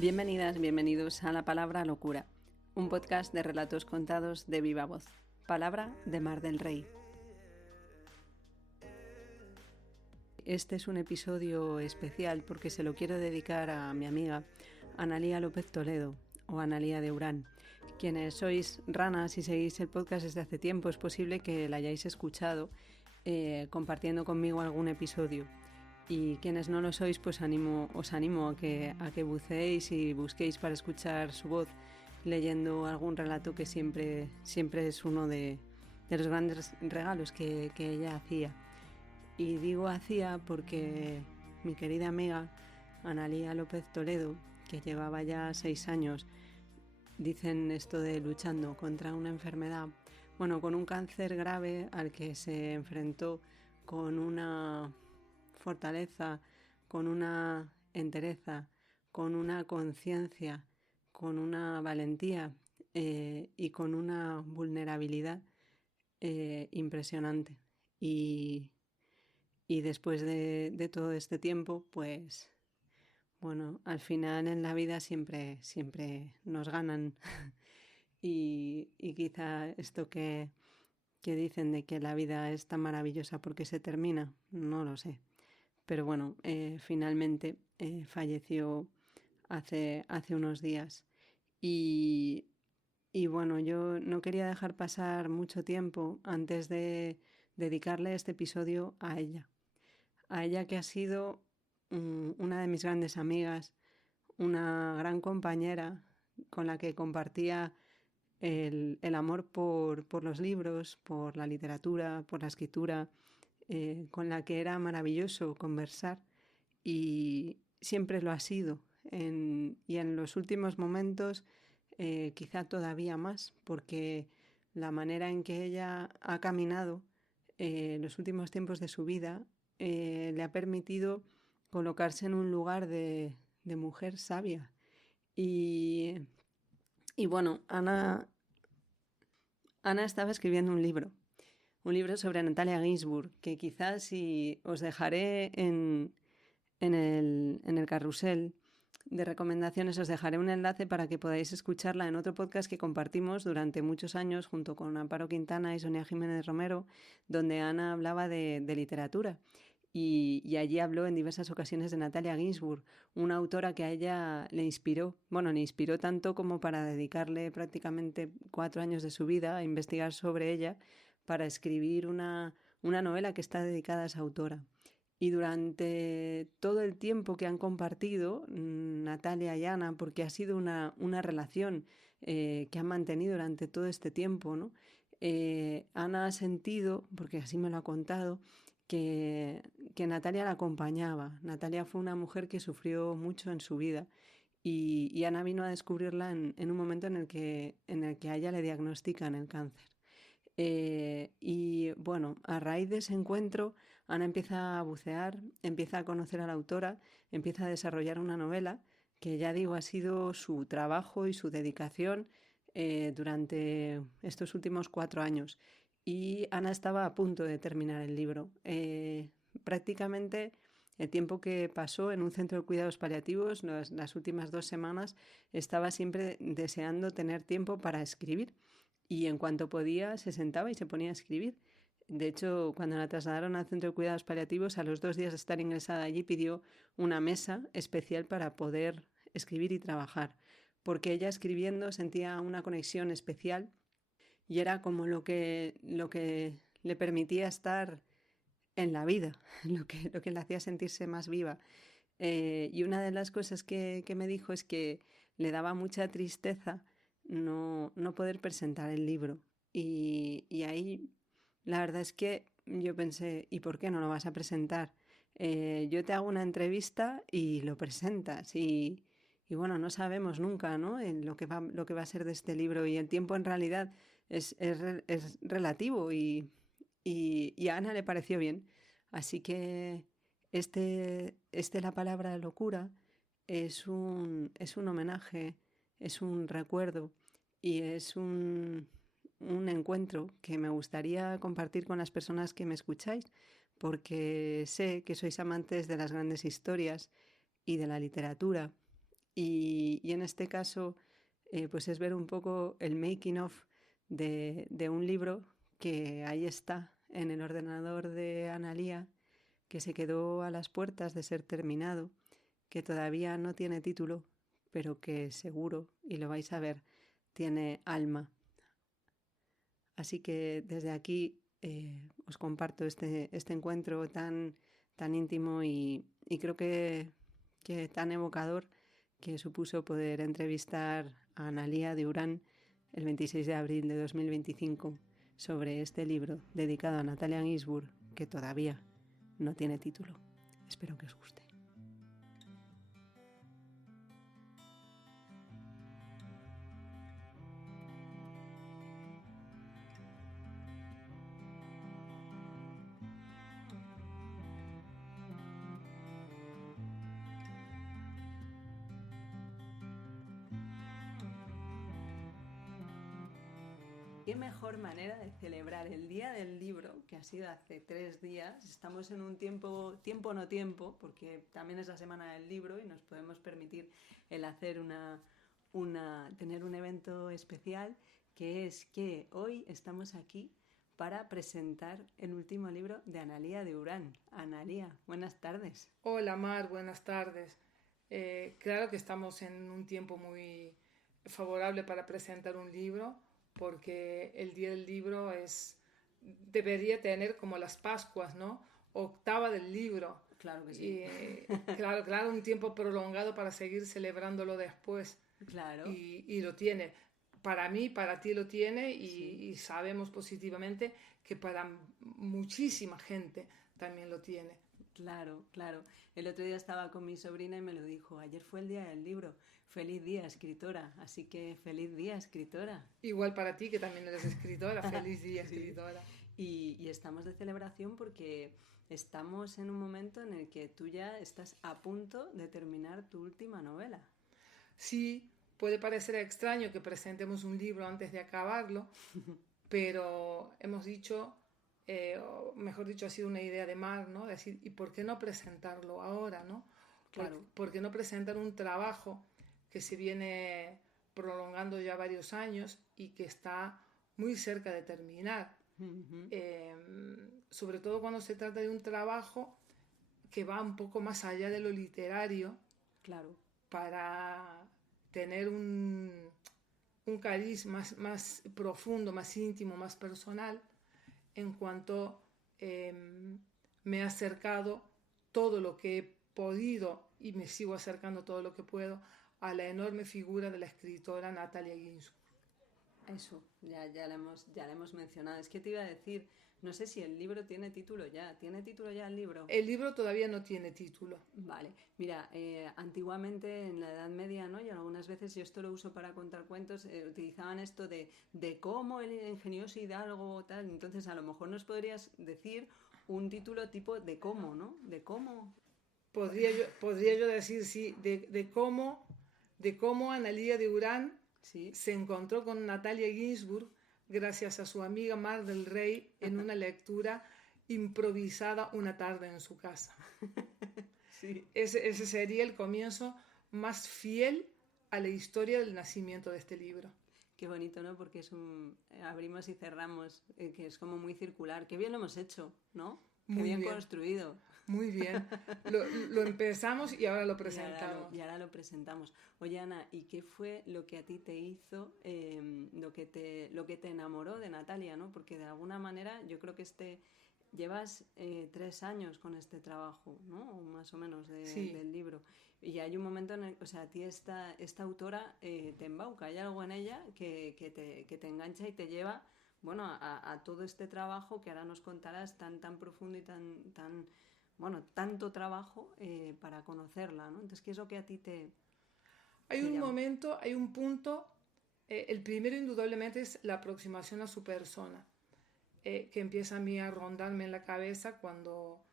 Bienvenidas, bienvenidos a La Palabra Locura, un podcast de relatos contados de viva voz. Palabra de Mar del Rey. Este es un episodio especial porque se lo quiero dedicar a mi amiga Analía López Toledo, o Analía de Urán. Quienes sois ranas y seguís el podcast desde hace tiempo, es posible que la hayáis escuchado compartiendo conmigo algún episodio. Y quienes no lo sois, pues os animo a que buceéis y busquéis para escuchar su voz, leyendo algún relato que siempre es uno de los grandes regalos que ella hacía. Y digo hacía porque mi querida amiga Analía López Toledo, que llevaba ya 6 años, dicen esto de luchando contra una enfermedad, con un cáncer grave al que se enfrentó con una fortaleza, con una entereza, con una conciencia, con una valentía y con una vulnerabilidad impresionante. Y después de todo este tiempo, pues al final en la vida siempre nos ganan. y quizá esto que dicen de que la vida es tan maravillosa porque se termina, no lo sé. Pero finalmente falleció hace unos días. Y yo no quería dejar pasar mucho tiempo antes de dedicarle este episodio a ella. A ella, que ha sido una de mis grandes amigas, una gran compañera con la que compartía el amor por los libros, por la literatura, por la escritura, con la que era maravilloso conversar, y siempre lo ha sido. Y en los últimos momentos quizá todavía más, porque la manera en que ella ha caminado en los últimos tiempos de su vida le ha permitido colocarse en un lugar de mujer sabia. Y Ana estaba escribiendo un libro sobre Natalia Ginzburg, que quizás si os dejaré en el carrusel de recomendaciones, os dejaré un enlace para que podáis escucharla en otro podcast que compartimos durante muchos años junto con Amparo Quintana y Sonia Jiménez Romero, donde Ana hablaba de literatura. Y allí habló en diversas ocasiones de Natalia Ginzburg, una autora que a ella le inspiró. Le inspiró tanto como para dedicarle prácticamente 4 años de su vida a investigar sobre ella para escribir una novela que está dedicada a esa autora. Y durante todo el tiempo que han compartido Natalia y Ana, porque ha sido una relación que han mantenido durante todo este tiempo, ¿no? Ana ha sentido, porque así me lo ha contado, que Natalia la acompañaba. Natalia fue una mujer que sufrió mucho en su vida y Ana vino a descubrirla en un momento en el que a ella le diagnostican el cáncer. A raíz de ese encuentro, Ana empieza a bucear, empieza a conocer a la autora, empieza a desarrollar una novela que, ya digo, ha sido su trabajo y su dedicación durante estos últimos 4 años. Y Ana estaba a punto de terminar el libro. Prácticamente el tiempo que pasó en un centro de cuidados paliativos, las últimas 2 semanas, estaba siempre deseando tener tiempo para escribir. Y en cuanto podía, se sentaba y se ponía a escribir. De hecho, cuando la trasladaron al centro de cuidados paliativos, a los 2 días de estar ingresada allí, pidió una mesa especial para poder escribir y trabajar. Porque ella, escribiendo, sentía una conexión especial y era como lo que le permitía estar en la vida, lo que le hacía sentirse más viva. Y una de las cosas que me dijo es que le daba mucha tristeza no poder presentar el libro. Y ahí la verdad es que yo pensé, ¿y por qué no lo vas a presentar? Yo te hago una entrevista y lo presentas. Y no sabemos nunca, ¿no? En lo que va a ser de este libro. Y el tiempo en realidad es relativo y a Ana le pareció bien. Así que La Palabra Locura es un homenaje, es un recuerdo y es un encuentro que me gustaría compartir con las personas que me escucháis, porque sé que sois amantes de las grandes historias y de la literatura Y en este caso, pues es ver un poco el making of de un libro que ahí está en el ordenador de Analía, que se quedó a las puertas de ser terminado, que todavía no tiene título, pero que seguro, y lo vais a ver, tiene alma. Así que desde aquí os comparto este encuentro tan íntimo y creo que tan evocador que supuso poder entrevistar a Analía de Urán el 26 de abril de 2025 sobre este libro dedicado a Natalia Ginzburg, que todavía no tiene título. Espero que os guste. Qué mejor manera de celebrar el Día del Libro, que ha sido hace 3 días. Estamos en un tiempo no tiempo, porque también es la Semana del Libro y nos podemos permitir el hacer tener un evento especial, que es que hoy estamos aquí para presentar el último libro de Analía de Urán. Analía, buenas tardes. Hola Mar, buenas tardes. Claro que estamos en un tiempo muy favorable para presentar un libro, porque el Día del Libro debería tener como las Pascuas, ¿no? Octava del libro. Claro que sí. Claro, un tiempo prolongado para seguir celebrándolo después. Claro. Y lo tiene. Para mí, para ti lo tiene Sí. y sabemos positivamente que para muchísima gente también lo tiene. Claro, claro. El otro día estaba con mi sobrina y me lo dijo. Ayer fue el día del libro. Feliz día, escritora. Así que feliz día, escritora. Igual para ti, que también eres escritora. Feliz día, Sí. escritora. Y estamos de celebración porque estamos en un momento en el que tú ya estás a punto de terminar tu última novela. Sí, puede parecer extraño que presentemos un libro antes de acabarlo, pero hemos dicho, o mejor dicho, ha sido una idea de Mar, ¿no? Decir, ¿y por qué no presentarlo ahora, ¿no? Claro. ¿Por qué no presentar un trabajo que se viene prolongando ya varios años y que está muy cerca de terminar? Uh-huh. Sobre todo cuando se trata de un trabajo que va un poco más allá de lo literario, Claro. para tener un cariz más profundo, más íntimo, más personal, en cuanto me he acercado todo lo que he podido y me sigo acercando todo lo que puedo a la enorme figura de la escritora Natalia Ginzburg. Eso, ya la hemos mencionado. Es que te iba a decir, no sé si el libro tiene título ya. ¿Tiene título ya el libro? El libro todavía no tiene título. Vale, mira, antiguamente en la Edad Media, ¿no? Y algunas veces yo esto lo uso para contar cuentos, utilizaban esto de cómo el ingenioso hidalgo, tal. Entonces, a lo mejor nos podrías decir un título tipo de cómo, ¿no? De cómo. Podría yo decir, sí, de cómo Analía de Urán Sí. se encontró con Natalia Ginzburg gracias a su amiga Mar del Rey en una lectura improvisada una tarde en su casa. Sí. Ese sería el comienzo más fiel a la historia del nacimiento de este libro. Qué bonito, ¿no? Porque es abrimos y cerramos, que es como muy circular. Qué bien lo hemos hecho, ¿no? Qué Muy bien bien, construido. muy bien. Lo empezamos y ahora lo presentamos. Y ahora lo presentamos. Oye, Ana, ¿y qué fue lo que a ti te hizo, lo que te enamoró de Natalia, ¿no? Porque de alguna manera yo creo que llevas 3 años con este trabajo, ¿no? O más o menos Sí, del libro. Y hay un momento en el, o sea, a ti esta autora te embauca, hay algo en ella que te engancha y te lleva, bueno, a todo este trabajo que ahora nos contarás tan profundo y bueno, tanto trabajo para conocerla, ¿no? Entonces, ¿qué es lo que a ti hay te un llama? momento, hay un punto, el primero indudablemente es la aproximación a su persona, que empieza a mí a rondarme en la cabeza cuando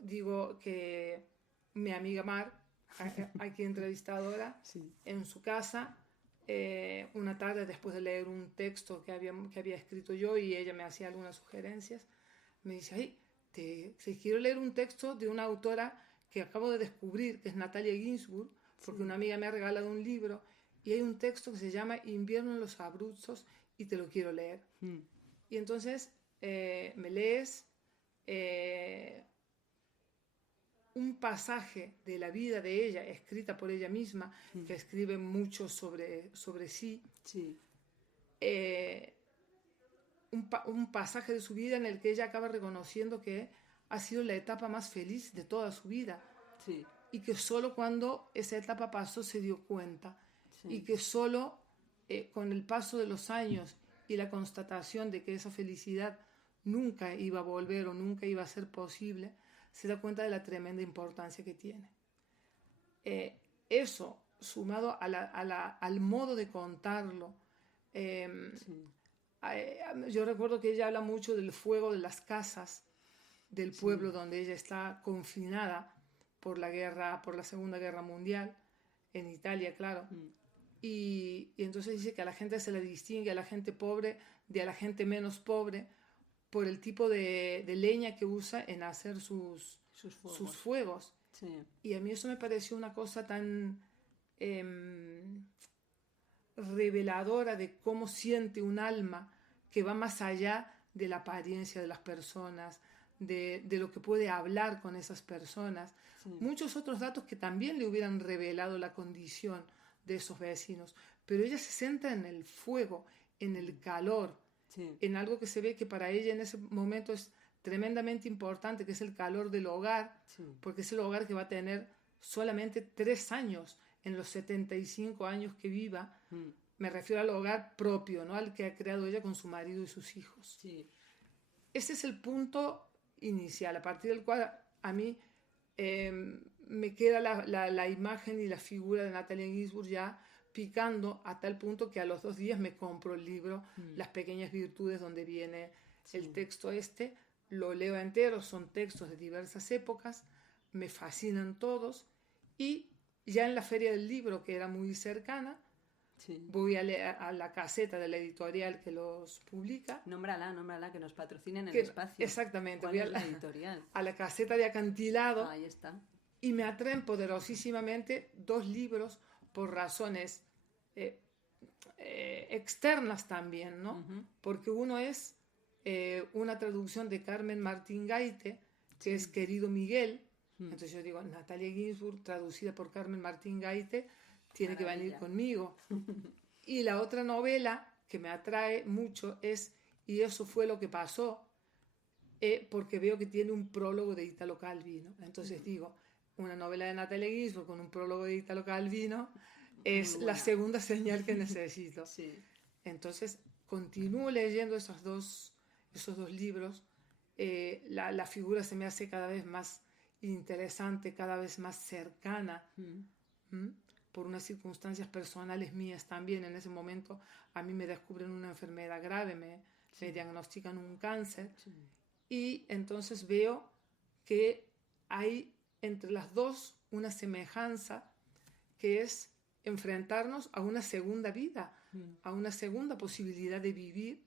digo que mi amiga Mar, aquí entrevistadora, Sí. en su casa, una tarde después de leer un texto que había escrito yo y ella me hacía algunas sugerencias, me dice, ay, si quiero leer un texto de una autora que acabo de descubrir, que es Natalia Ginzburg, porque una amiga me ha regalado un libro y hay un texto que se llama Invierno en los Abruzos y te lo quiero leer. Y entonces me lees un pasaje de la vida de ella, escrita por ella misma, que escribe mucho sobre sí. Un pasaje de su vida en el que ella acaba reconociendo que ha sido la etapa más feliz de toda su vida. Y que solo cuando esa etapa pasó se dio cuenta. Y que solo con el paso de los años y la constatación de que esa felicidad nunca iba a volver o nunca iba a ser posible, se da cuenta de la tremenda importancia que tiene. Eso, sumado al modo de contarlo, yo recuerdo que ella habla mucho del fuego de las casas del pueblo donde ella está confinada por la Segunda Guerra Mundial, en Italia, claro. Y entonces dice que a la gente se le distingue, a la gente pobre de a la gente menos pobre, por el tipo de leña que usa en hacer sus fuegos. Y a mí eso me pareció una cosa tan reveladora de cómo siente un alma que va más allá de la apariencia de las personas, de lo que puede hablar con esas personas. Muchos otros datos que también le hubieran revelado la condición de esos vecinos, pero ella se centra en el fuego, en el calor, en algo que se ve que para ella en ese momento es tremendamente importante, que es el calor del hogar, porque es el hogar que va a tener solamente 3 años en los 75 años que viva. Me refiero al hogar propio, ¿no? Al que ha creado ella con su marido y sus hijos. Ese es el punto inicial, a partir del cual a mí me queda la imagen y la figura de Natalia Ginzburg ya picando a tal punto que a los 2 días me compro el libro Las pequeñas virtudes, donde viene el texto lo leo entero, son textos de diversas épocas, me fascinan todos, y ya en la feria del libro, que era muy cercana, voy a la caseta de la editorial que los publica. Nómbrala, que nos patrocinen el espacio. Exactamente. ¿Cuál es la editorial? A la caseta de Acantilado. Ahí está. Y me atraen poderosísimamente 2 libros por razones externas también, ¿no? Porque uno es una traducción de Carmen Martín Gaite, que es Querido Miguel. Entonces yo digo, Natalia Ginzburg, traducida por Carmen Martín Gaite, tiene que venir conmigo. Y la otra novela que me atrae mucho es Y eso fue lo que pasó, porque veo que tiene un prólogo de Italo Calvino. Entonces digo, una novela de Natalia Ginzburg con un prólogo de Italo Calvino es la segunda señal que necesito. Entonces continúo leyendo esos dos libros. La figura se me hace cada vez más interesante, cada vez más cercana. Por unas circunstancias personales mías también. En ese momento a mí me descubren una enfermedad grave, me diagnostican un cáncer, y entonces veo que hay entre las dos una semejanza, que es enfrentarnos a una segunda vida, a una segunda posibilidad de vivir.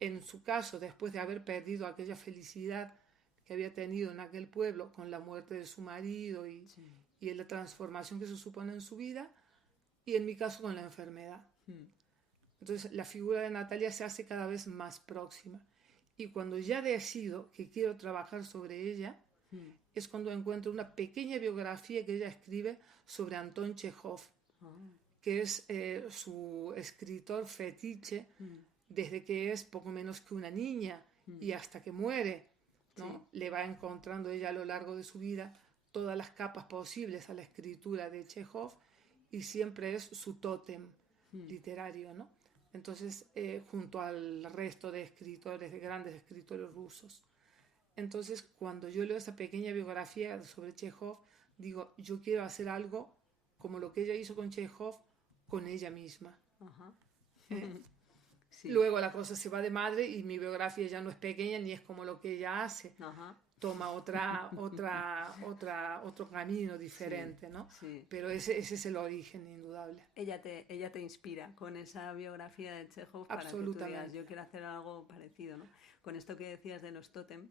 En su caso, después de haber perdido aquella felicidad que había tenido en aquel pueblo con la muerte de su marido y la transformación que eso supone en su vida, y en mi caso con la enfermedad. Entonces la figura de Natalia se hace cada vez más próxima, y cuando ya decido que quiero trabajar sobre ella, es cuando encuentro una pequeña biografía que ella escribe sobre Anton Chekhov, que es su escritor fetiche desde que es poco menos que una niña y hasta que muere, ¿no? Le va encontrando ella a lo largo de su vida todas las capas posibles a la escritura de Chekhov, y siempre es su tótem literario, ¿no? Entonces, junto al resto de escritores, de grandes escritores rusos. Entonces, cuando yo leo esa pequeña biografía sobre Chekhov, digo, yo quiero hacer algo como lo que ella hizo con Chekhov, con ella misma. Luego la cosa se va de madre y mi biografía ya no es pequeña ni es como lo que ella hace. Toma otro camino diferente, ¿no? Pero ese es el origen indudable. Ella te inspira con esa biografía de Chekhov para que tú digas, yo quiero hacer algo parecido, ¿no? Con esto que decías de los tótem,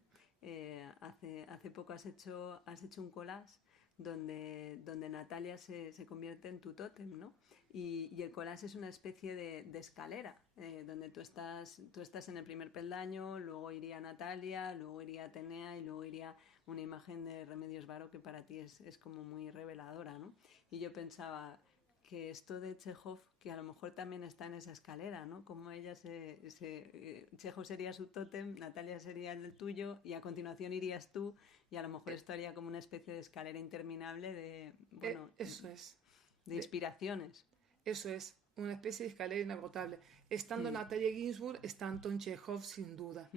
hace poco has hecho un collage donde Natalia se convierte en tu tótem, ¿no? Y el collage es una especie de escalera, donde tú estás en el primer peldaño, luego iría Natalia, luego iría Atenea y luego iría una imagen de Remedios Varo que para ti es como muy reveladora, ¿no? Y yo pensaba que esto de Chekhov, que a lo mejor también está en esa escalera, ¿no? Como ella Chekhov sería su tótem, Natalia sería el tuyo y a continuación irías tú y a lo mejor esto haría como una especie de escalera interminable de, bueno, Eso es. de inspiraciones. Eso es, una especie de escalera inagotable. Estando Natalia Ginsburg, está Anton Chekhov sin duda.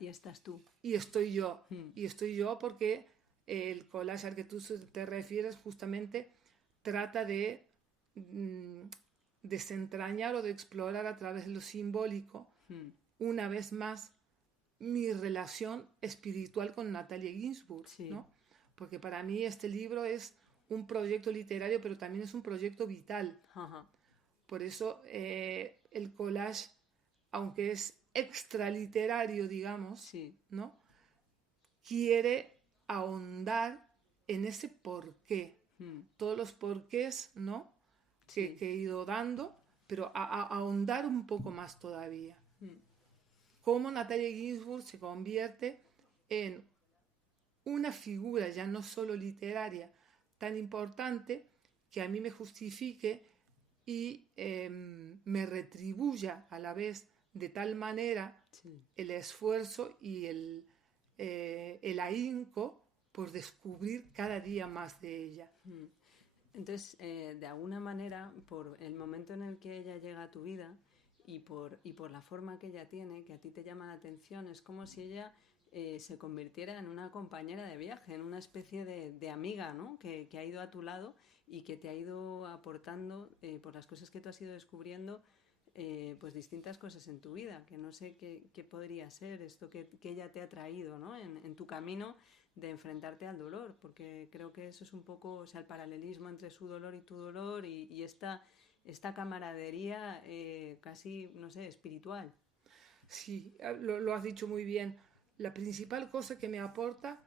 Y estás tú. Y estoy yo. Y estoy yo porque el collage al que tú te refieres justamente trata de desentrañar o de explorar a través de lo simbólico, una vez más, mi relación espiritual con Natalia Ginsburg, ¿no? Porque para mí este libro es un proyecto literario, pero también es un proyecto vital. Ajá. Por eso el collage, aunque es extraliterario, digamos, ¿no? Quiere ahondar en ese porqué. Todos los porqués, ¿no? Que he ido dando, pero a ahondar un poco más todavía. Cómo Natalia Ginsburg se convierte en una figura ya no solo literaria tan importante que a mí me justifique y me retribuya a la vez de tal manera el esfuerzo y el ahínco por descubrir cada día más de ella. Entonces, de alguna manera, por el momento en el que ella llega a tu vida y por la forma que ella tiene, que a ti te llama la atención, es como si ella se convirtiera en una compañera de viaje, en una especie de amiga, ¿no? Que ha ido a tu lado y que te ha ido aportando, por las cosas que tú has ido descubriendo, pues distintas cosas en tu vida, que no sé qué podría ser esto que ella te ha traído, ¿no? En tu camino de enfrentarte al dolor, porque creo que eso es un poco, o sea, el paralelismo entre su dolor y tu dolor y esta camaradería casi, no sé, espiritual. Sí, lo has dicho muy bien. La principal cosa que me aporta,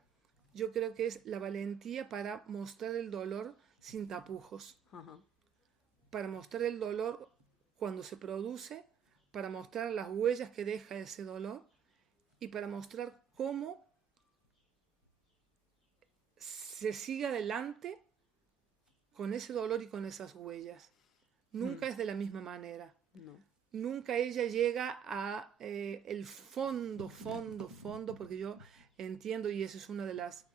yo creo que es la valentía para mostrar el dolor sin tapujos. Ajá. Para mostrar el dolor cuando se produce, para mostrar las huellas que deja ese dolor y para mostrar cómo se sigue adelante con ese dolor y con esas huellas. Nunca es de la misma manera. No. Nunca ella llega a el fondo, porque yo entiendo, y esa es una de las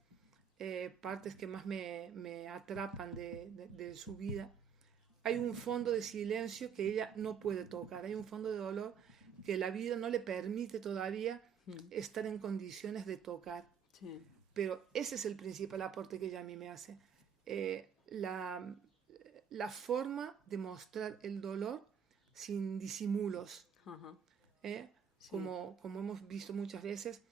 partes que más me atrapan de su vida. Hay un fondo de silencio que ella no puede tocar, hay un fondo de dolor que la vida no le permite todavía estar en condiciones de tocar. Sí. Pero ese es el principal aporte que ella a mí me hace. La forma de mostrar el dolor sin disimulos. Ajá. Sí. Como hemos visto muchas veces,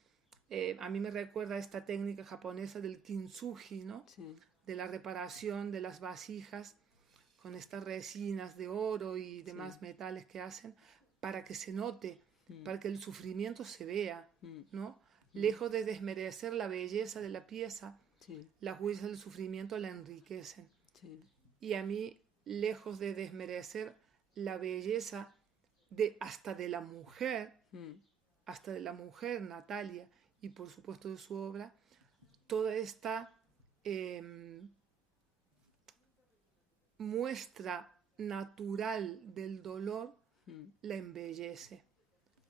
a mí me recuerda esta técnica japonesa del kintsugi, ¿no? Sí. De la reparación de las vasijas con estas resinas de oro y demás metales que hacen para que se note, para que el sufrimiento se vea, ¿no? Lejos de desmerecer la belleza de la pieza, las huellas del sufrimiento la enriquecen. Y a mí, lejos de desmerecer la belleza hasta de la mujer, Natalia, y por supuesto de su obra, toda esta muestra natural del dolor la embellece.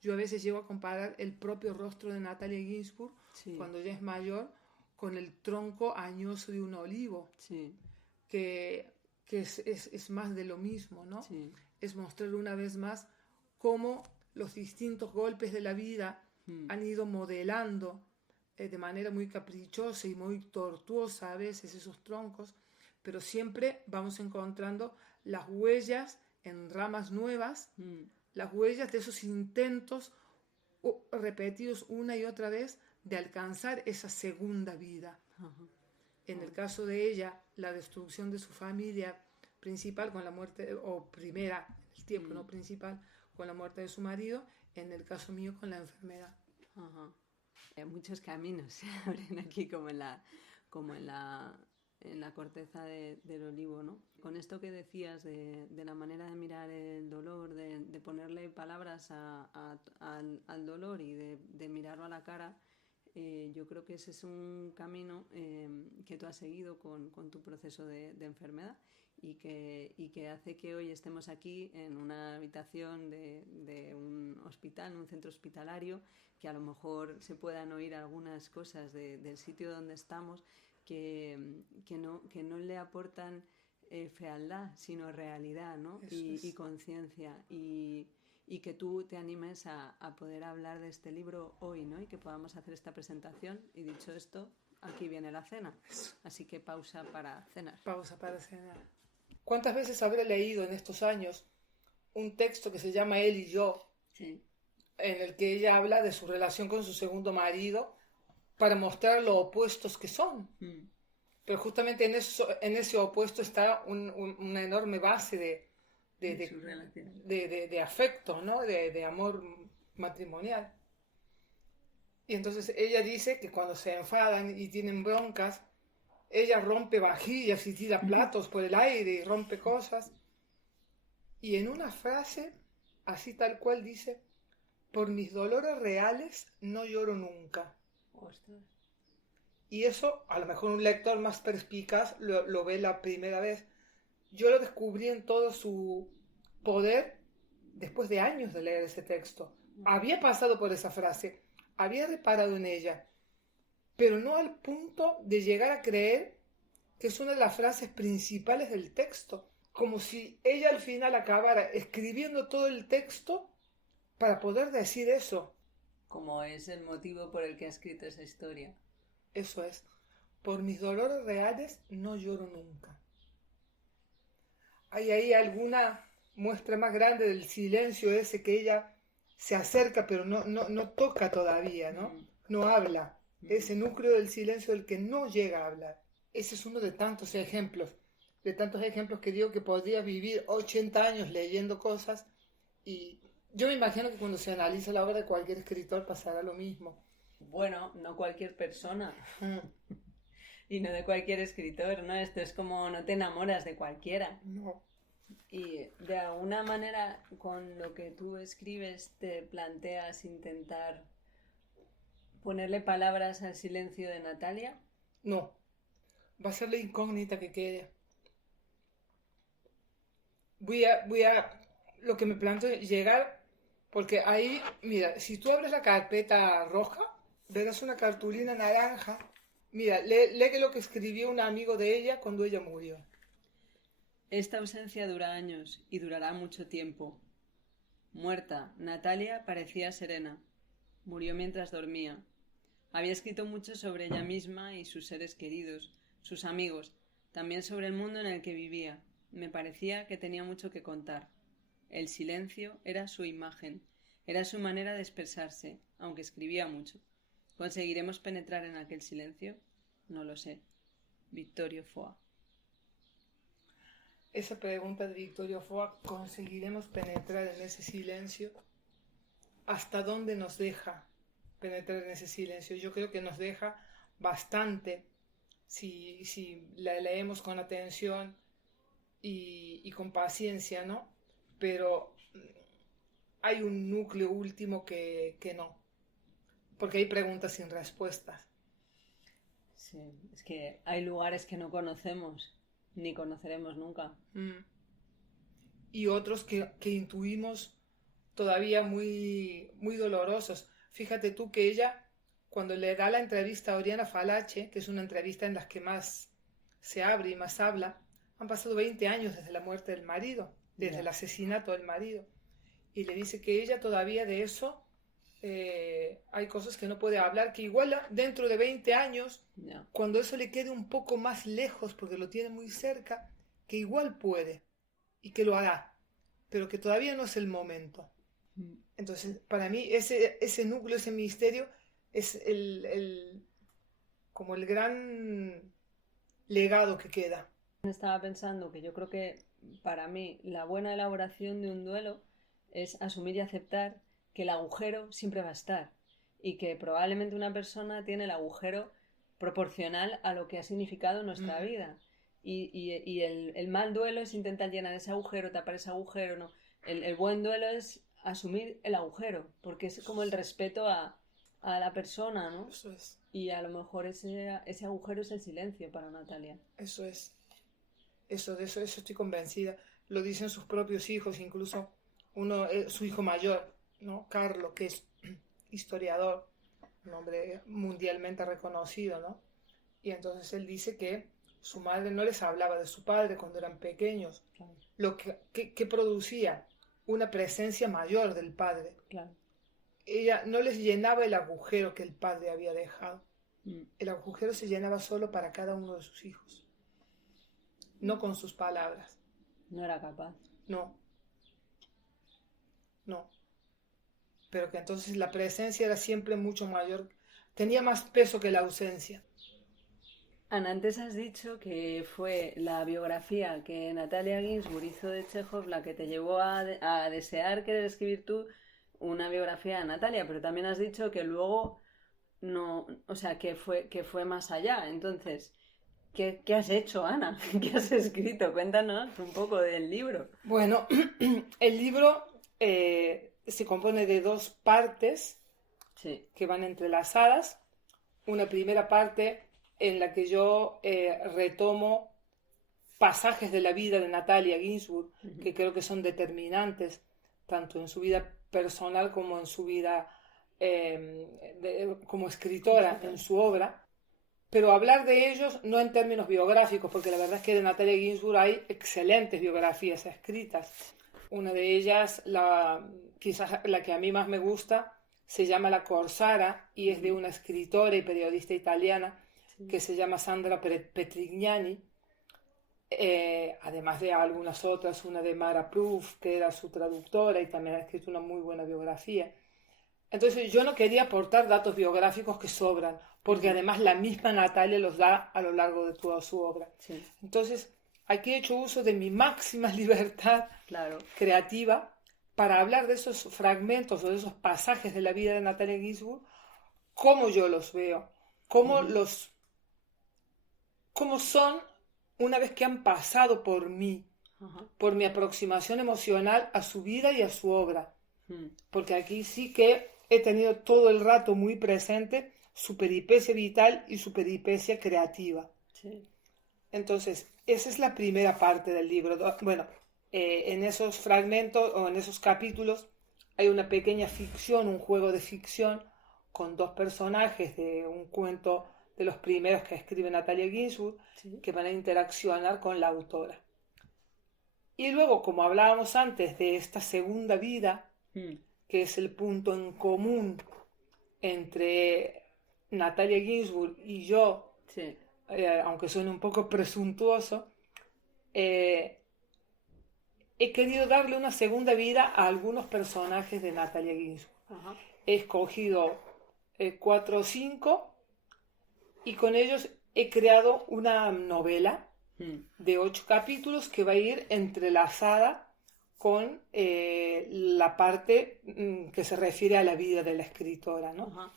Yo a veces llego a comparar el propio rostro de Natalia Ginsburg cuando ella es mayor con el tronco añoso de un olivo, que es más de lo mismo, ¿no? Es mostrar una vez más cómo los distintos golpes de la vida han ido modelando de manera muy caprichosa y muy tortuosa a veces esos troncos, pero siempre vamos encontrando las huellas en ramas nuevas, las huellas de esos intentos repetidos una y otra vez de alcanzar esa segunda vida. En el caso de ella, la destrucción de su familia principal con la muerte, o primera, el tiempo no principal, con la muerte de su marido, en el caso mío con la enfermedad. Muchos caminos se abren aquí como en la en la corteza del olivo, ¿no? Con esto que decías de la manera de mirar el dolor, de ponerle palabras al dolor y de mirarlo a la cara, yo creo que ese es un camino que tú has seguido con tu proceso de enfermedad y que hace que hoy estemos aquí en una habitación de un hospital, un centro hospitalario, que a lo mejor se puedan oír algunas cosas del sitio donde estamos que no le aportan fealdad, sino realidad, ¿no? Y conciencia. Y que tú te animes a poder hablar de este libro hoy, ¿no? Y que podamos hacer esta presentación. Y dicho esto, aquí viene la cena. Así que pausa para cenar. Pausa para cenar. ¿Cuántas veces habré leído en estos años un texto que se llama Él y yo? Sí. En el que ella habla de su relación con su segundo marido para mostrar lo opuestos que son. Pero justamente en ese opuesto está una enorme base de afecto, ¿no? De amor matrimonial. Y entonces ella dice que cuando se enfadan y tienen broncas, ella rompe vajillas y tira platos por el aire y rompe cosas. Y en una frase, así tal cual dice: por mis dolores reales no lloro nunca. Ostras. Y eso, a lo mejor un lector más perspicaz lo ve la primera vez. Yo lo descubrí en todo su poder después de años de leer ese texto. Había pasado por esa frase, había reparado en ella, pero no al punto de llegar a creer que es una de las frases principales del texto, como si ella al final acabara escribiendo todo el texto para poder decir eso. Como es el motivo por el que ha escrito esa historia. Eso es, por mis dolores reales no lloro nunca. ¿Hay ahí alguna muestra más grande del silencio ese que ella se acerca pero no toca todavía, ¿no? No habla. Ese núcleo del silencio del que no llega a hablar. Ese es uno de tantos ejemplos que digo que podría vivir 80 años leyendo cosas, y yo me imagino que cuando se analiza la obra de cualquier escritor pasará lo mismo. Bueno, no cualquier persona. Y no de cualquier escritor, ¿no? Esto es como no te enamoras de cualquiera. No. Y de alguna manera, con lo que tú escribes, te planteas intentar ponerle palabras al silencio de Natalia. No. Va a ser la incógnita que quede. Lo que me planteo es llegar, porque ahí, mira, si tú abres la carpeta roja, verás una cartulina naranja. Mira, lee lo que escribió un amigo de ella cuando ella murió. Esta ausencia dura años y durará mucho tiempo. Muerta, Natalia parecía serena. Murió mientras dormía. Había escrito mucho sobre ella misma y sus seres queridos, sus amigos, también sobre el mundo en el que vivía. Me parecía que tenía mucho que contar. El silencio era su imagen, era su manera de expresarse, aunque escribía mucho. ¿Conseguiremos penetrar en aquel silencio? No lo sé. Victorio Foa. Esa pregunta de Victorio Foa, ¿conseguiremos penetrar en ese silencio? ¿Hasta dónde nos deja penetrar en ese silencio? Yo creo que nos deja bastante si la leemos con atención y con paciencia, ¿no? Pero hay un núcleo último que no, porque hay preguntas sin respuestas. Sí, es que hay lugares que no conocemos, ni conoceremos nunca. Y otros que intuimos todavía muy, muy dolorosos. Fíjate tú que ella, cuando le da la entrevista a Oriana Falache, que es una entrevista en la que más se abre y más habla, han pasado 20 años desde la muerte del marido, desde el asesinato del marido, y le dice que ella todavía de eso hay cosas que no puede hablar, que igual dentro de 20 años, cuando eso le quede un poco más lejos, porque lo tiene muy cerca, que igual puede, y que lo hará, pero que todavía no es el momento. Entonces, para mí, ese núcleo, ese misterio, es como el gran legado que queda. Estaba pensando que yo creo que para mí la buena elaboración de un duelo es asumir y aceptar que el agujero siempre va a estar y que probablemente una persona tiene el agujero proporcional a lo que ha significado nuestra vida. Y el mal duelo es intentar llenar ese agujero, tapar ese agujero, ¿no? El buen duelo es asumir el agujero, porque es como el respeto a la persona, ¿no? Eso es. Y a lo mejor ese agujero es el silencio para Natalia. Eso es. De eso estoy convencida. Lo dicen sus propios hijos, incluso su hijo mayor, ¿no? Carlos, que es historiador, un hombre mundialmente reconocido, ¿no? Y entonces él dice que su madre no les hablaba de su padre cuando eran pequeños, Claro. lo que producía una presencia mayor del padre. Claro. Ella no les llenaba el agujero que el padre había dejado. El agujero se llenaba solo para cada uno de sus hijos, no con sus palabras. No era capaz. No. Pero que entonces la presencia era siempre mucho mayor, tenía más peso que la ausencia. Ana, antes has dicho que fue la biografía que Natalia Ginzburg hizo de Chekhov la que te llevó a desear querer escribir tú una biografía de Natalia, pero también has dicho que luego no, o sea, que fue más allá. Entonces, ¿qué has hecho, Ana? ¿Qué has escrito? Cuéntanos un poco del libro. Bueno, el libro se compone de 2 partes que van entrelazadas. Una primera parte en la que yo retomo pasajes de la vida de Natalia Ginzburg, que creo que son determinantes, tanto en su vida personal como en su vida como escritora, en su obra. Pero hablar de ellos no en términos biográficos, porque la verdad es que de Natalia Ginzburg hay excelentes biografías escritas. Una de ellas, quizás la que a mí más me gusta, se llama La Corsara y es de una escritora y periodista italiana que se llama Sandra Petrignani, además de algunas otras, una de Mara Proof, que era su traductora y también ha escrito una muy buena biografía. Entonces yo no quería aportar datos biográficos que sobran, porque además la misma Natalia los da a lo largo de toda su obra. Sí. Entonces aquí he hecho uso de mi máxima libertad creativa para hablar de esos fragmentos o de esos pasajes de la vida de Natalia Ginzburg, cómo yo los veo, cómo son una vez que han pasado por mí, por mi aproximación emocional a su vida y a su obra. Porque aquí sí que he tenido todo el rato muy presente su peripecia vital y su peripecia creativa. Sí. Entonces, esa es la primera parte del libro. Bueno, en esos fragmentos o en esos capítulos hay una pequeña ficción, un juego de ficción con 2 personajes de un cuento de los primeros que escribe Natalia Ginzburg, que van a interaccionar con la autora. Y luego, como hablábamos antes de esta segunda vida, que es el punto en común entre Natalia Ginzburg y yo, aunque suene un poco presuntuoso, he querido darle una segunda vida a algunos personajes de Natalia Ginzburg. He escogido 4 o 5 y con ellos he creado una novela de 8 capítulos que va a ir entrelazada con la parte que se refiere a la vida de la escritora, ¿no?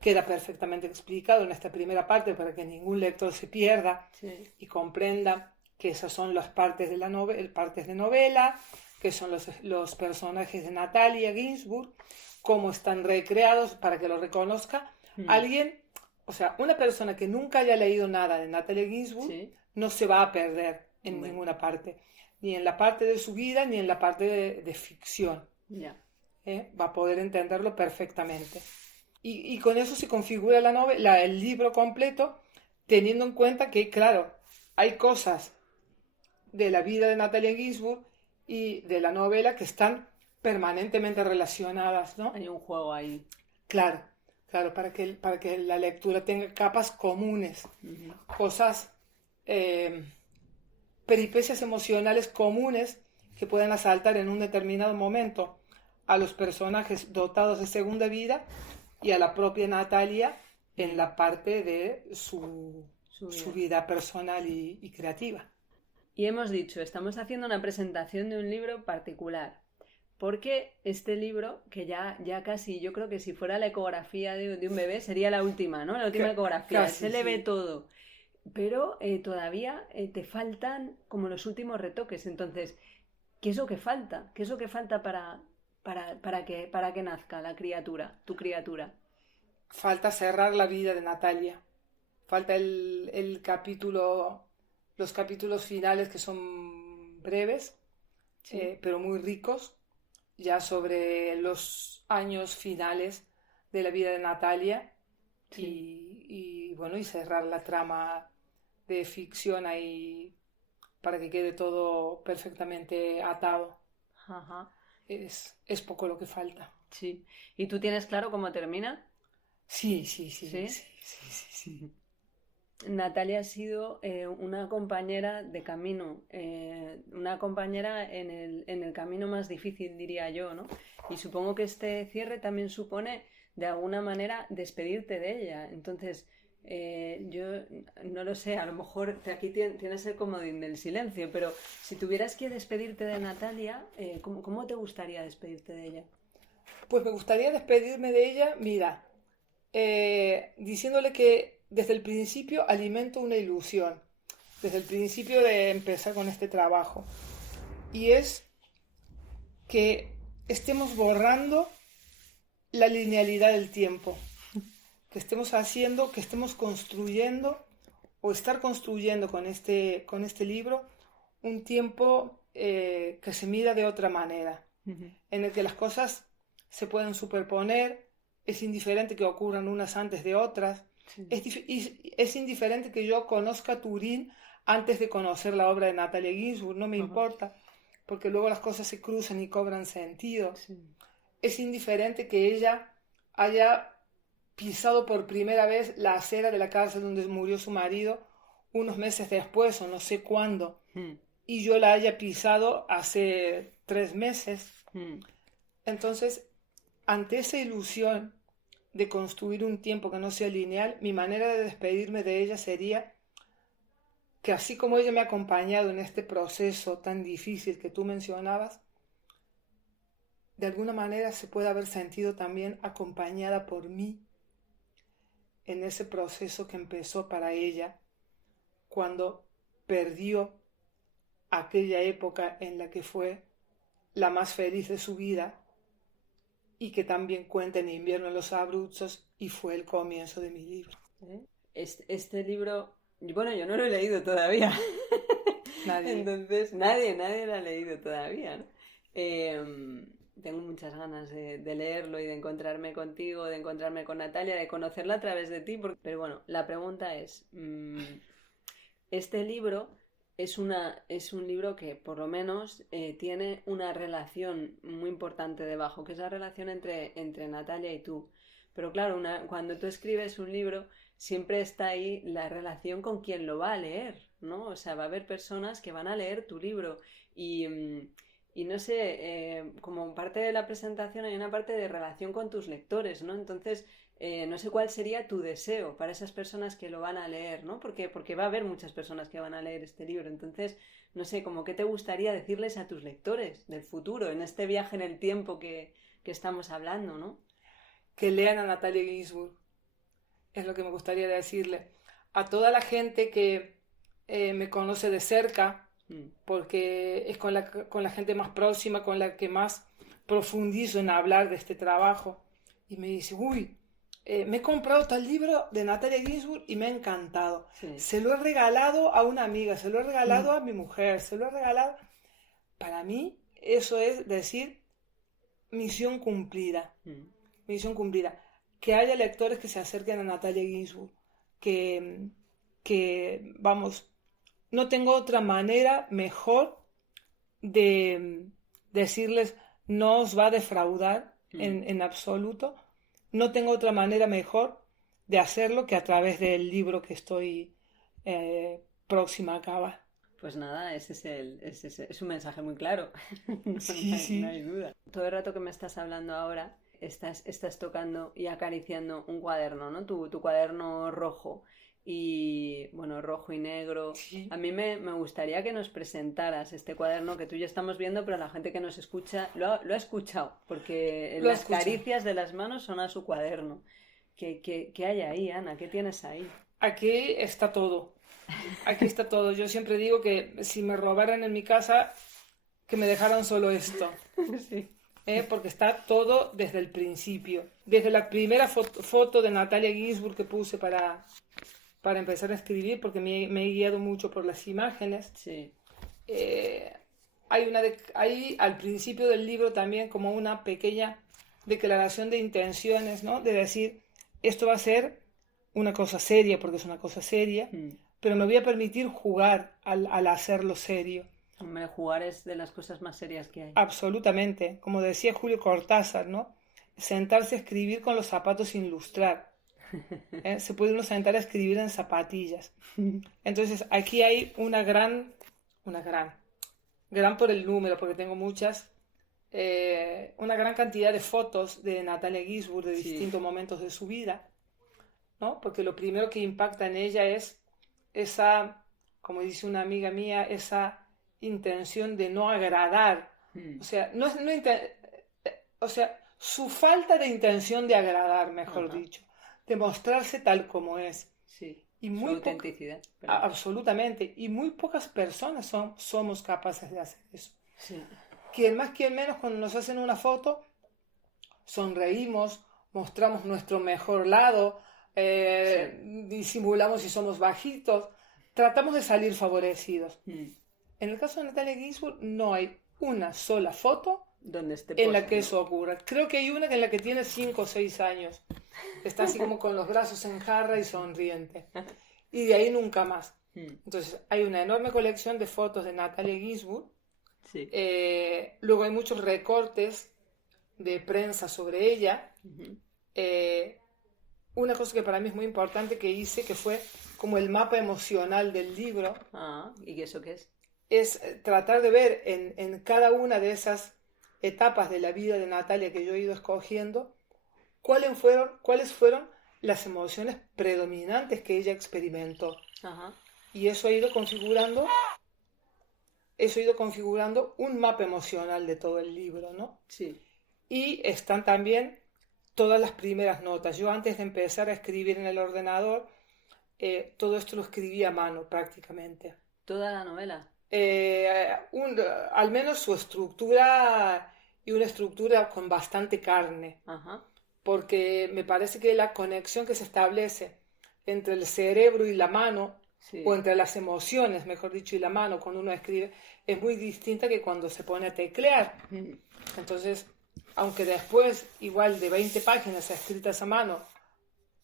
Queda perfectamente explicado en esta primera parte para que ningún lector se pierda y comprenda que esas son las partes de partes de novela, que son los personajes de Natalia Ginzburg, cómo están recreados para que lo reconozca alguien. O sea, una persona que nunca haya leído nada de Natalia Ginzburg no se va a perder en ninguna parte, ni en la parte de su vida, ni en la parte de ficción. Va a poder entenderlo perfectamente. Y con eso se configura la novela, el libro completo, teniendo en cuenta que, claro, hay cosas de la vida de Natalia Ginzburg y de la novela que están permanentemente relacionadas, ¿no? Hay un juego ahí. Claro, para que la lectura tenga capas comunes, cosas, peripecias emocionales comunes que puedan asaltar en un determinado momento a los personajes dotados de segunda vida y a la propia Natalia en la parte de su vida personal y creativa. Y hemos dicho, estamos haciendo una presentación de un libro particular. porque este libro, que ya casi, yo creo que si fuera la ecografía de un bebé, sería la última, ¿no? La última ecografía, Casi, se le ve sí. todo. Pero todavía te faltan como los últimos retoques. Entonces, ¿qué es lo que falta? ¿Qué es lo que falta para que nazca la criatura, tu criatura? Falta cerrar la vida de Natalia. Falta el capítulo, los capítulos finales que son breves, Sí, pero muy ricos, ya sobre los años finales de la vida de Natalia sí. bueno, y cerrar la trama de ficción ahí para que quede todo perfectamente atado. Ajá, Es poco lo que falta. sí. ¿Y tú tienes claro cómo termina? Sí, sí, sí, Sí. sí, sí, sí, sí. Natalia ha sido una compañera de camino, una compañera en el camino más difícil, diría yo, ¿no? Y supongo que este cierre también supone, de alguna manera, despedirte de ella. Entonces, yo no lo sé, a lo mejor aquí tienes el comodín del silencio, pero si tuvieras que despedirte de Natalia, ¿cómo te gustaría despedirte de ella? Pues me gustaría despedirme de ella, mira, diciéndole que desde el principio alimento una ilusión, desde el principio de empezar con este trabajo, y es que estemos borrando la linealidad del tiempo, que estemos haciendo, que estemos construyendo o estar construyendo con este libro un tiempo que se mira de otra manera, en el que las cosas se pueden superponer, es indiferente que ocurran unas antes de otras, Sí. es indiferente que yo conozca Turín antes de conocer la obra de Natalia Ginsburg, no me Ajá, importa, porque luego las cosas se cruzan y cobran sentido. sí. Es indiferente que ella haya pisado por primera vez la acera de la cárcel donde murió su marido unos meses después o no sé cuándo, Mm, y yo la haya pisado hace 3 meses. mm, Entonces, ante esa ilusión de construir un tiempo que no sea lineal, mi manera de despedirme de ella sería que así como ella me ha acompañado en este proceso tan difícil que tú mencionabas, de alguna manera se puede haber sentido también acompañada por mí en ese proceso que empezó para ella cuando perdió aquella época en la que fue la más feliz de su vida y que también cuenta en Invierno en los Abruzos y fue el comienzo de mi libro. ¿eh? Este libro, bueno, yo no lo he leído todavía. Nadie. Entonces, nadie lo ha leído todavía, ¿no? Tengo muchas ganas de leerlo y de encontrarme contigo, de encontrarme con Natalia, de conocerla a través de ti. Pero bueno, la pregunta es, este libro es un libro que por lo menos tiene una relación muy importante debajo, que es la relación entre Natalia y tú. Pero claro, cuando tú escribes un libro, siempre está ahí la relación con quien lo va a leer, ¿no? O sea, va a haber personas que van a leer tu libro y no sé, como parte de la presentación hay una parte de relación con tus lectores, ¿no? Entonces, no sé cuál sería tu deseo para esas personas que lo van a leer, ¿no? Porque va a haber muchas personas que van a leer este libro. Entonces, no sé, como qué te gustaría decirles a tus lectores del futuro, en este viaje en el tiempo que estamos hablando, ¿no? Que lean a Natalia Ginsburg, es lo que me gustaría decirle. A toda la gente que me conoce de cerca, Mm, porque es con la gente más próxima, con la que más profundizo en hablar de este trabajo, y me dice, uy, me he comprado tal libro de Natalia Ginsburg y me ha encantado. sí. Se lo he regalado a una amiga, se lo he regalado Mm, a mi mujer, se lo he regalado. Para mí, eso es decir, misión cumplida. mm, Misión cumplida. Que haya lectores que se acerquen a Natalia Ginsburg. Que, vamos, no tengo otra manera mejor de decirles, no os va a defraudar mm. en absoluto. No tengo otra manera mejor de hacerlo que a través del libro que estoy próxima a acabar. Pues nada, es un mensaje muy claro, Sí, no sí. hay duda. Todo el rato que me estás hablando ahora, estás tocando y acariciando un cuaderno, ¿no? Tu cuaderno rojo. y, bueno, rojo y negro. Sí, A mí me gustaría que nos presentaras este cuaderno que tú ya estamos viendo, pero la gente que nos escucha lo ha escuchado, porque lo las escuchan. caricias de las manos son a su cuaderno. ¿Qué hay ahí, Ana? ¿Qué tienes ahí? Aquí está todo. Aquí está todo. Yo siempre digo que si me robaran en mi casa, que me dejaran solo esto. Sí. Porque está todo desde el principio. Desde la primera foto de Natalia Ginsburg que puse para empezar a escribir, porque me he guiado mucho por las imágenes. Sí. Eh, hay al principio del libro también como una pequeña declaración de intenciones, ¿no? De decir, esto va a ser una cosa seria, porque es una cosa seria, Mm. pero me voy a permitir jugar al hacerlo serio. Hombre, jugar es de las cosas más serias que hay. Absolutamente. Como decía Julio Cortázar, ¿no? Sentarse a escribir con los zapatos sin lustrar. Se puede uno sentar a escribir en zapatillas. Entonces, aquí hay gran por el número, porque tengo muchas, una gran cantidad de fotos de Natalia Ginsburg de Sí. distintos momentos de su vida, ¿no? Porque lo primero que impacta en ella es esa, como dice una amiga mía, esa intención de no agradar. Mm. O sea, o sea, su falta de intención de agradar, mejor Ajá. dicho, de mostrarse tal como es. Sí. Y Su muy poca, autenticidad. Perdón. absolutamente, y muy pocas personas somos capaces de hacer eso. Sí. Quien más, quien menos, cuando nos hacen una foto, sonreímos, mostramos nuestro mejor lado, Sí. disimulamos si somos bajitos, tratamos de salir favorecidos. Mm. En el caso de Natalia Ginsburg no hay una sola foto Donde esté en la que posando. eso ocurra. Creo que hay una en la que tiene 5 o 6 años. Está así como con los brazos en jarra y sonriente. Y de ahí nunca más. Mm. Entonces hay una enorme colección de fotos de Natalia Ginsburg. Sí. Luego hay muchos recortes de prensa sobre ella. Ujú. Una cosa que para mí es muy importante que hice, que fue como el mapa emocional del libro, Ah, ¿y eso qué es? es tratar de ver en cada una de esas etapas de la vida de Natalia que yo he ido escogiendo, cuáles fueron las emociones predominantes que ella experimentó. Ajá. Y eso ha ido configurando un mapa emocional de todo el libro, ¿no? Sí. Y están también todas las primeras notas. Yo antes de empezar a escribir en el ordenador, todo esto lo escribí a mano prácticamente. Toda la novela. Al menos su estructura y una estructura con bastante carne, Ajá. porque me parece que la conexión que se establece entre el cerebro y la mano, Sí. o entre las emociones, mejor dicho, y la mano cuando uno escribe, es muy distinta que cuando se pone a teclear. Mm. Entonces, aunque después, igual de 20 páginas escritas a mano,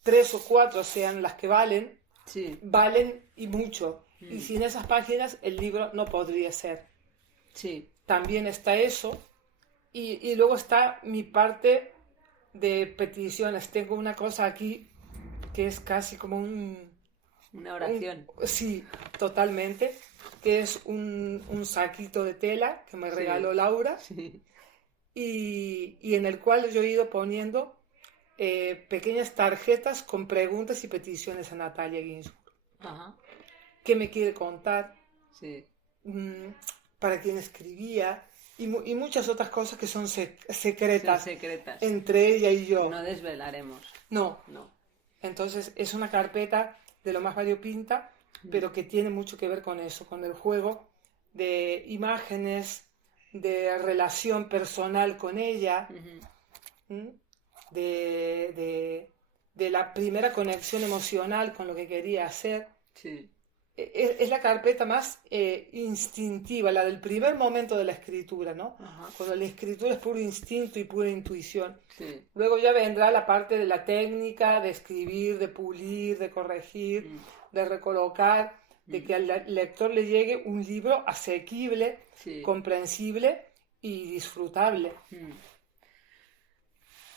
3 o 4 sean las que valen, Sí. valen y mucho. Y Mm. sin esas páginas el libro no podría ser. Sí. También está eso. Y luego está mi parte de peticiones. Tengo una cosa aquí que es casi como Una oración. sí, totalmente. Que es un saquito de tela que me Sí. regaló Laura. Sí. Y en el cual yo he ido poniendo pequeñas tarjetas con preguntas y peticiones a Natalia Ginsburg. Ajá. ¿Qué me quiere contar? Sí. Mm, ¿Para quién escribía? Y muchas otras cosas que son Son secretas secretas. entre ella y yo. No desvelaremos. No. No. Entonces es una carpeta de lo más variopinta, pero que tiene mucho que ver con eso, con el juego de imágenes, de relación personal con ella, Ujú. de la primera conexión emocional con lo que quería hacer. Sí. Es la carpeta más instintiva, la del primer momento de la escritura, ¿no? Ajá. Cuando la escritura es puro instinto y pura intuición. Sí. Luego ya vendrá la parte de la técnica, de escribir, de pulir, de corregir, Mm. de recolocar, de que al lector le llegue un libro asequible, Sí. comprensible y disfrutable. Mm.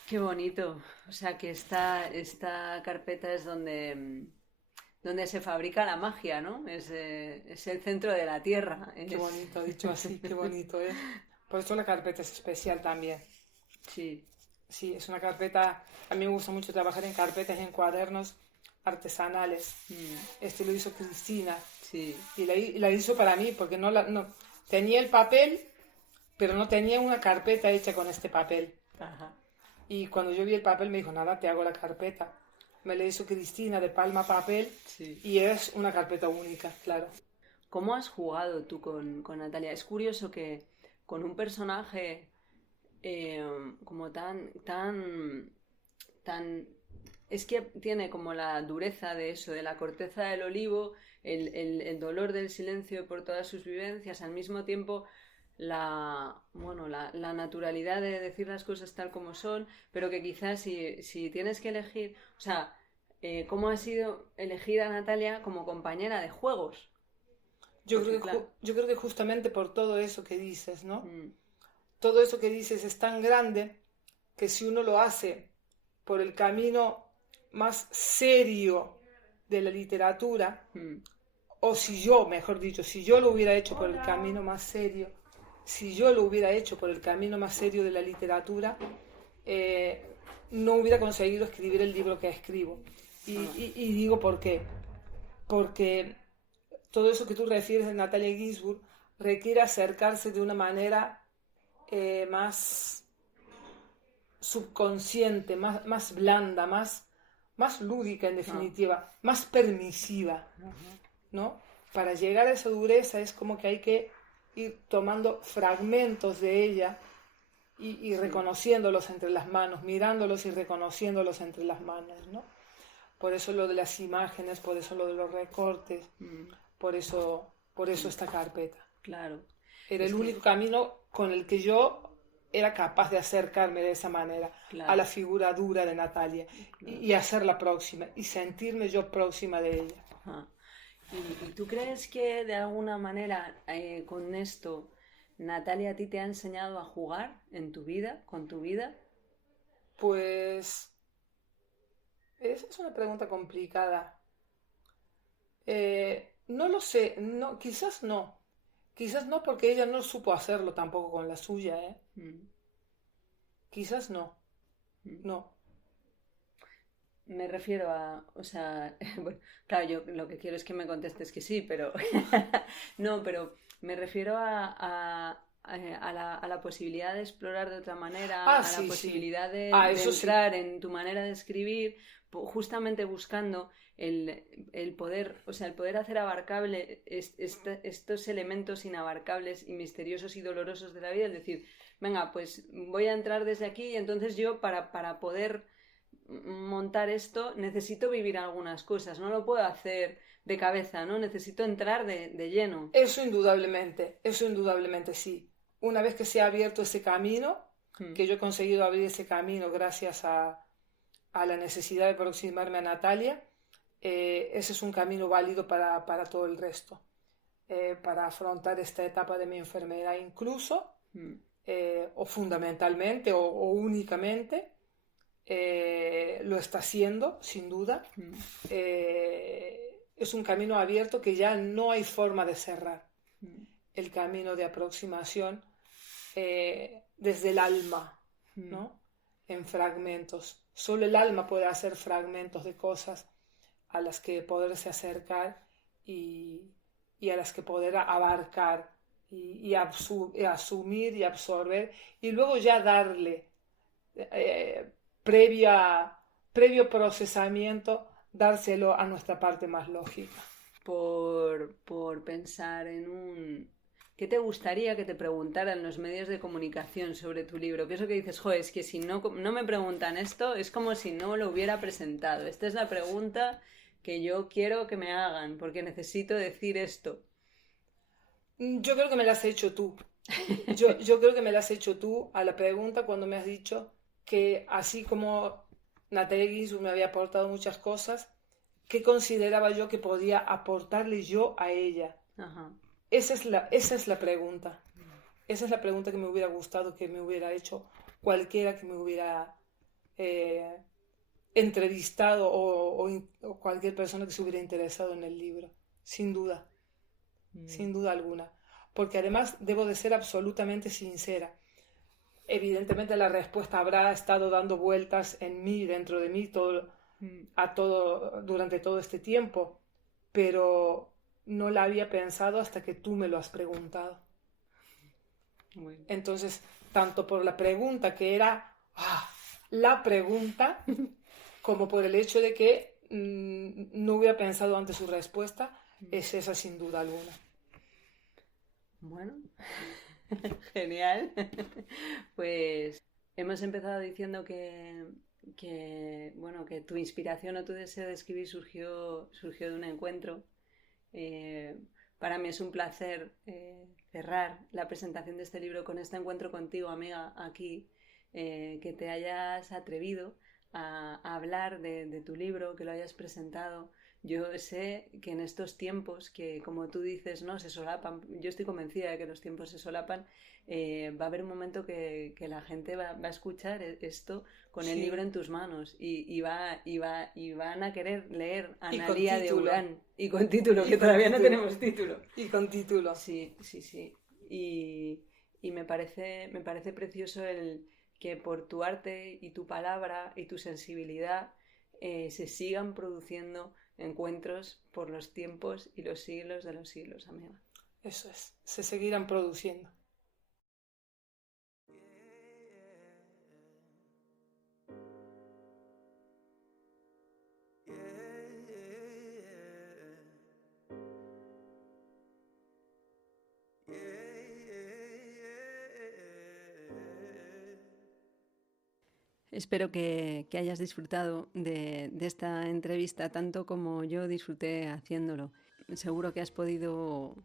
Qué bonito. O sea que esta carpeta es donde se fabrica la magia, ¿no? Es el centro de la tierra. Qué bonito, dicho así, qué bonito, ¿eh? Por eso la carpeta es especial también. Sí. Sí, es una carpeta, a mí me gusta mucho trabajar en carpetas y en cuadernos artesanales. Este lo hizo Cristina. Sí. Y la hizo para mí, porque no tenía el papel, pero no tenía una carpeta hecha con este papel. Ajá. Y cuando yo vi el papel me dijo, nada, te hago la carpeta. Me la hizo Cristina de palma papel, Sí. y es una carpeta única, claro. ¿Cómo has jugado tú con Natalia? Es curioso que con un personaje como tan... Es que tiene como la dureza de eso, de la corteza del olivo, el dolor del silencio por todas sus vivencias, al mismo tiempo la naturalidad de decir las cosas tal como son, pero que quizás si tienes que elegir, o sea, ¿cómo ha sido elegir a Natalia como compañera de juegos? Yo Porque, creo que justamente por todo eso que dices, ¿no? Mm, Todo eso que dices es tan grande que si uno lo hace por el camino más serio de la literatura, o si yo, mejor dicho, si yo lo hubiera hecho por el camino más serio, si yo lo hubiera hecho por el camino más serio de la literatura, no hubiera conseguido escribir el libro que escribo. Y digo por qué. Porque todo eso que tú refieres de Natalia Ginzburg requiere acercarse de una manera más subconsciente, más blanda, más lúdica en definitiva, más permisiva, ¿no? Para llegar a esa dureza es como que hay que ir tomando fragmentos de ella y reconociéndolos entre las manos, mirándolos y reconociéndolos entre las manos, ¿no? Por eso lo de las imágenes, por eso lo de los recortes, por eso esta carpeta. Claro. Era el único camino con el que yo era capaz de acercarme de esa manera a la figura dura de Natalia y hacerla próxima y sentirme yo próxima de ella. Ajá. ¿Y tú crees que de alguna manera con esto Natalia a ti te ha enseñado a jugar en tu vida, con tu vida? Pues esa es una pregunta complicada. No lo sé, no, quizás no. Quizás no, porque ella no supo hacerlo tampoco con la suya, ¿eh? Quizás no. No. Me refiero a, o sea, bueno, claro, yo lo que quiero es que me contestes que sí, pero no, pero me refiero a la posibilidad de explorar de otra manera, a sí, la posibilidad sí. de Eso entrar en tu manera de escribir, justamente buscando el poder, o sea, el poder hacer abarcable estos elementos inabarcables y misteriosos y dolorosos de la vida, es decir, venga, pues voy a entrar desde aquí y entonces yo para poder montar esto necesito vivir algunas cosas, no lo puedo hacer de cabeza, ¿no? Necesito entrar de lleno. Eso indudablemente sí. Una vez que se ha abierto ese camino, que yo he conseguido abrir ese camino gracias a la necesidad de aproximarme a Natalia, ese es un camino válido para todo el resto, para afrontar esta etapa de mi enfermedad incluso, o fundamentalmente o únicamente, lo está haciendo, sin duda. Es un camino abierto que ya no hay forma de cerrar. El camino de aproximación desde el alma, ¿no? En fragmentos. Solo el alma puede hacer fragmentos de cosas a las que poderse acercar y a las que poder abarcar y asumir y absorber y luego ya darle previo procesamiento, dárselo a nuestra parte más lógica. Por pensar en ¿Qué te gustaría que te preguntaran los medios de comunicación sobre tu libro? ¿Qué es lo que dices? Joder, es que si no me preguntan esto, es como si no lo hubiera presentado. Esta es la pregunta que yo quiero que me hagan, porque necesito decir esto. Yo creo que me la has hecho tú. Yo creo que me la has hecho tú a la pregunta cuando me has dicho que así como Natalia Ginzburg me había aportado muchas cosas, ¿qué consideraba yo que podía aportarle yo a ella? Ajá. Esa es la pregunta. Esa es la pregunta que me hubiera gustado que me hubiera hecho cualquiera que me hubiera entrevistado o cualquier persona que se hubiera interesado en el libro. Sin duda. Sin duda alguna. Porque además debo de ser absolutamente sincera. Evidentemente la respuesta habrá estado dando vueltas en mí, dentro de mí, todo durante todo este tiempo, pero no la había pensado hasta que tú me lo has preguntado. Bueno. Entonces, tanto por la pregunta que era la pregunta, como por el hecho de que no hubiera pensado antes su respuesta, es esa sin duda alguna. Bueno, genial. Pues hemos empezado diciendo bueno, que tu inspiración o tu deseo de escribir surgió de un encuentro. Para mí es un placer cerrar la presentación de este libro con este encuentro contigo, amiga, aquí, que te hayas atrevido a hablar de tu libro, que lo hayas presentado. Yo sé que en estos tiempos que, como tú dices, no se solapan, yo estoy convencida de que los tiempos se solapan, va a haber un momento que la gente va a escuchar esto con el libro en tus manos y van a querer leer Analía de Urán y con título, que todavía no tenemos título. Y con título. Sí. Y me parece precioso el que por tu arte y tu palabra y tu sensibilidad se sigan produciendo encuentros por los tiempos y los siglos de los siglos, amiga. Eso es, se seguirán produciendo. Espero que hayas disfrutado de esta entrevista tanto como yo disfruté haciéndolo. Seguro que has podido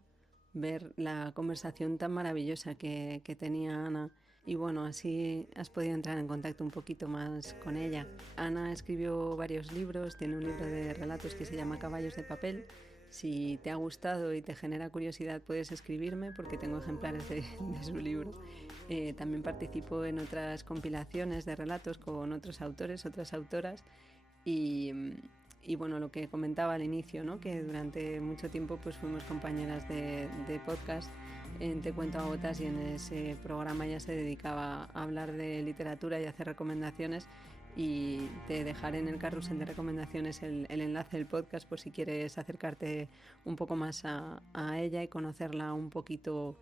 ver la conversación tan maravillosa que tenía Ana y bueno, así has podido entrar en contacto un poquito más con ella. Ana escribió varios libros, tiene un libro de relatos que se llama Caballos de papel. Si te ha gustado y te genera curiosidad puedes escribirme porque tengo ejemplares de su libro. También participo en otras compilaciones de relatos con otros autores, otras autoras y bueno, lo que comentaba al inicio, ¿no? Que durante mucho tiempo pues fuimos compañeras de podcast en Te Cuento a Gotas y en ese programa ya se dedicaba a hablar de literatura y a hacer recomendaciones y te dejaré en el carrusel de recomendaciones el enlace del podcast por si quieres acercarte un poco más a ella y conocerla un poquito,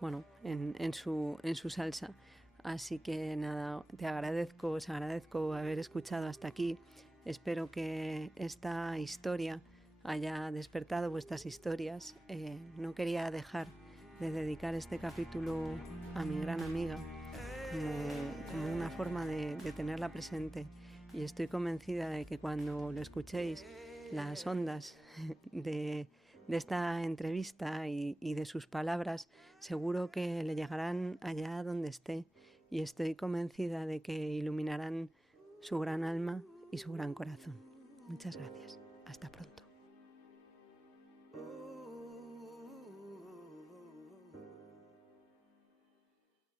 bueno, en su salsa. Así que nada, os agradezco haber escuchado hasta aquí. Espero que esta historia haya despertado vuestras historias. No quería dejar de dedicar este capítulo a mi gran amiga como una forma de tenerla presente y estoy convencida de que cuando lo escuchéis las ondas de esta entrevista y de sus palabras seguro que le llegarán allá donde esté y estoy convencida de que iluminarán su gran alma y su gran corazón. Muchas gracias. Hasta pronto.